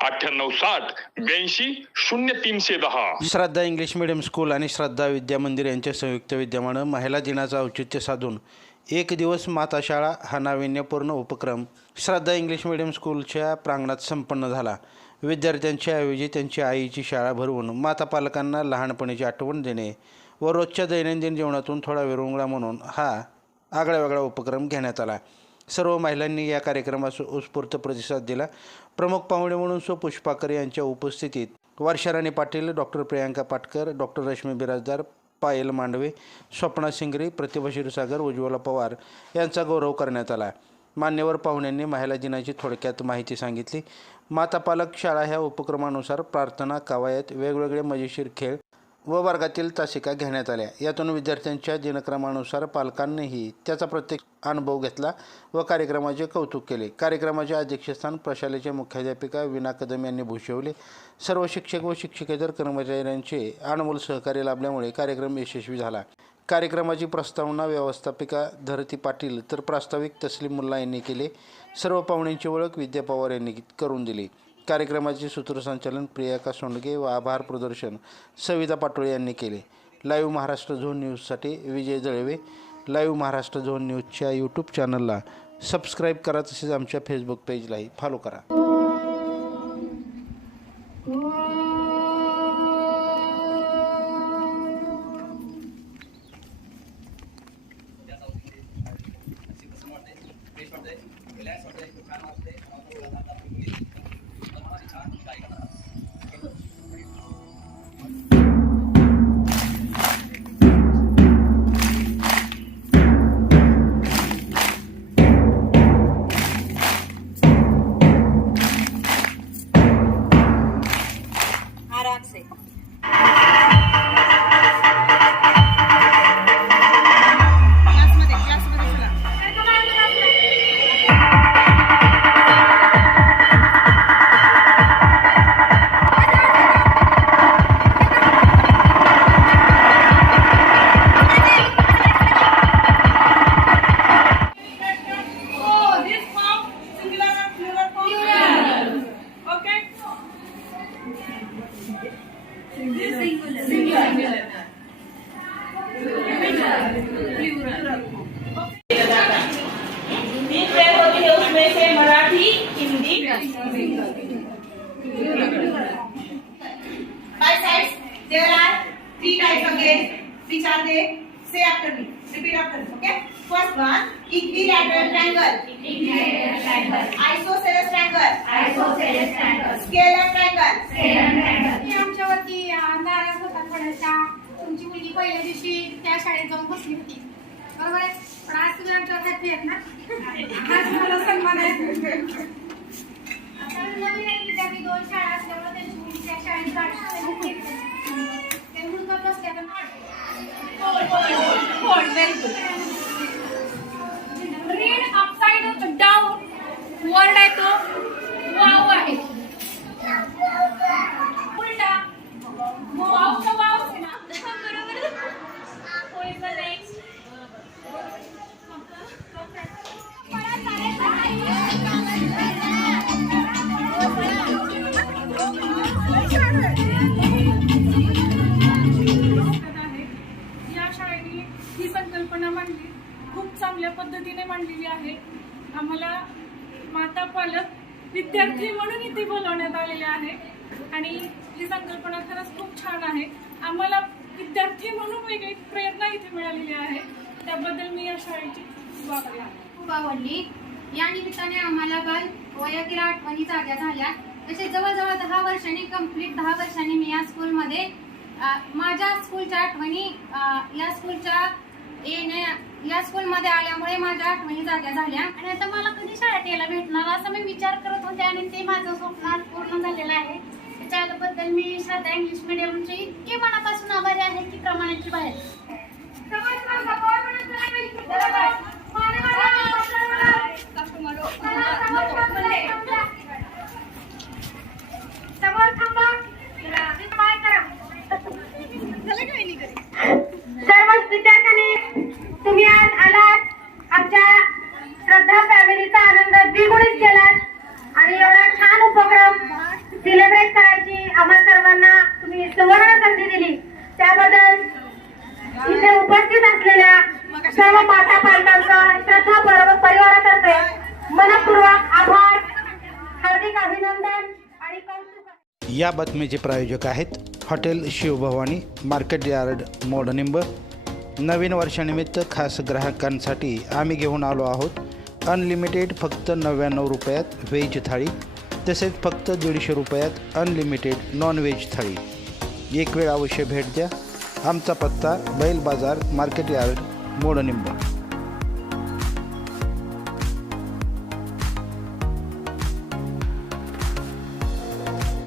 अठ्ठ्याण्णव साठ ब्याऐंशी शून्य तीनशे दहा. श्रद्धा इंग्लिश मिडियम स्कूल आणि श्रद्धा विद्या मंदिर यांच्या संयुक्त विद्यमानं महिला दिनाचं औचित्य साधून एक दिवस माता शाळा हा नाविन्यपूर्ण उपक्रम श्रद्धा इंग्लिश मिडियम स्कूलच्या प्रांगणात संपन्न झाला. विद्यार्थ्यांच्या ऐवजी त्यांची आईची शाळा भरवून माता पालकांना लहानपणीची आठवण देणे व रोजच्या दैनंदिन जीवनातून थोडा विरंगुळा म्हणून हा आगळावेगळा उपक्रम घेण्यात आला. सर्व महिलांनी या कार्यक्रमास उत्स्फूर्त प्रतिसाद दिला. प्रमुख पाहुणे म्हणून सो पुष्पाकर यांच्या उपस्थितीत वर्षाराणी पाटील डॉक्टर प्रियांका पाटकर डॉक्टर रश्मी बिराजदार पायल मांडवे स्वप्ना सिंगरी प्रतिभा क्षीरसागर उज्ज्वला पवार यांचा गौरव करण्यात आला. मान्यवर पाहुण्यांनी महिला दिनाची थोडक्यात माहिती सांगितली. माता पालक शाळा ह्या उपक्रमानुसार प्रार्थना कवायत वेगवेगळे मजेशीर खेळ व वर्गातील तासिका घेण्यात आल्या. यातून विद्यार्थ्यांच्या दिनक्रमानुसार पालकांनीही त्याचा प्रत्येक अनुभव घेतला व कार्यक्रमाचे कौतुक केले. कार्यक्रमाचे अध्यक्षस्थान प्रशालेच्या मुख्याध्यापिका विना कदम यांनी भूषवले. सर्व शिक्षक व शिक्षकेतर कर्मचाऱ्यांचे अनमोल सहकार्य लाभल्यामुळे कार्यक्रम यशस्वी झाला. कार्यक्रमाची प्रस्तावना व्यवस्थापिका धरती पाटील तर प्रास्ताविक तस्लीम मुल्ला यांनी केले. सर्व पाहुण्यांची ओळख विद्या पवार यांनी करून दिली. कार्यक्रमाचे सूत्रसंचालन प्रियाका सोंडगे व आभार प्रदर्शन सविता पाटोळे यांनी केले. लाईव्ह महाराष्ट्र झोन न्यूजसाठी विजय जळवे. लाईव्ह महाराष्ट्र झोन न्यूजच्या यूट्यूब चॅनलला सबस्क्राईब करा तसेच आमच्या फेसबुक पेजलाही फॉलो करा. तीन पेड़ होती है उसमें से Marathi Hindi Five sides. There are three types again. Which are they? Say after me. Repeat after me. Okay. First one, equilateral triangle. Equilateral triangle. Isosceles triangle. Isosceles triangle. Scalar triangle. Scalar triangle. पहिल्या दिवशी त्या शाळेत जाऊन बसली होती. बरोबर आहे? पण आज तुम्ही आमच्यावर हॅपी आहेत ना? आज मला सन्मान आहे. आता नवीन आहे विद्यार्थी दोन शाळा असल्यामुळे त्यांची मुली त्या शाळेत यांनी ही संकल्पना मांडली. खूप चांगल्या पद्धतीने मांडलेली आहे. आम्हाला माता पालक विद्यार्थी म्हणून इथे बोलवण्यात आलेले आहे. आणि ही संकल्पना खरंच खूप छान आहे. आम्हाला विद्यार्थी म्हणून वेगळी प्रेरणा इथे मिळालेली आहे. त्याबद्दल मी या शाळेची खूप आभारी आहे. खूप आवडली. या निमित्ताने आम्हाला काल वयातील आठवणी जाग्या झाल्या. तसे जवळजवळ दहा वर्षांनी कंप्लीट दहा वर्षांनी मी या स्कूलमध्ये माझ्या स्कूलच्या आठवणी या स्कूलच्या येणे या स्कूलमध्ये आल्यामुळे माझ्या आठवणी जाग्या झाल्या. आणि आता मला कधी शाळेत यायला भेटणार असं मी विचार करत होते आणि ते माझं स्वप्न आज पूर्ण झालेलं आहे. त्याच्याबद्दल मी श्रद्धा इंग्लिश मिडियमची इतके मनापासून आभारी आहे की प्रमाणाची बाहेर. याबद्दल इथे उपस्थित असलेल्या सर्व माता श्रद्धा परिवारातर्फे मनपूर्वक आभार हार्दिक अभिनंदन आणि या बातमीचे प्रायोजक आहेत hotel Shivbhavani market yard Modnimb नवीन वर्षानिमित्त खास ग्राहकांसाठी आम्ही घेऊन आलो आहोत अनलिमिटेड फक्त नव्याण्णव रुपयात व्हेज थाळी तसेच फक्त दीडशे रुपयात अनलिमिटेड नॉन व्हेज थाळी. एक वेळ अवश्य भेट द्या. आमचा पत्ता बैल बाजार मार्केट यार्ड मोडनिंबा.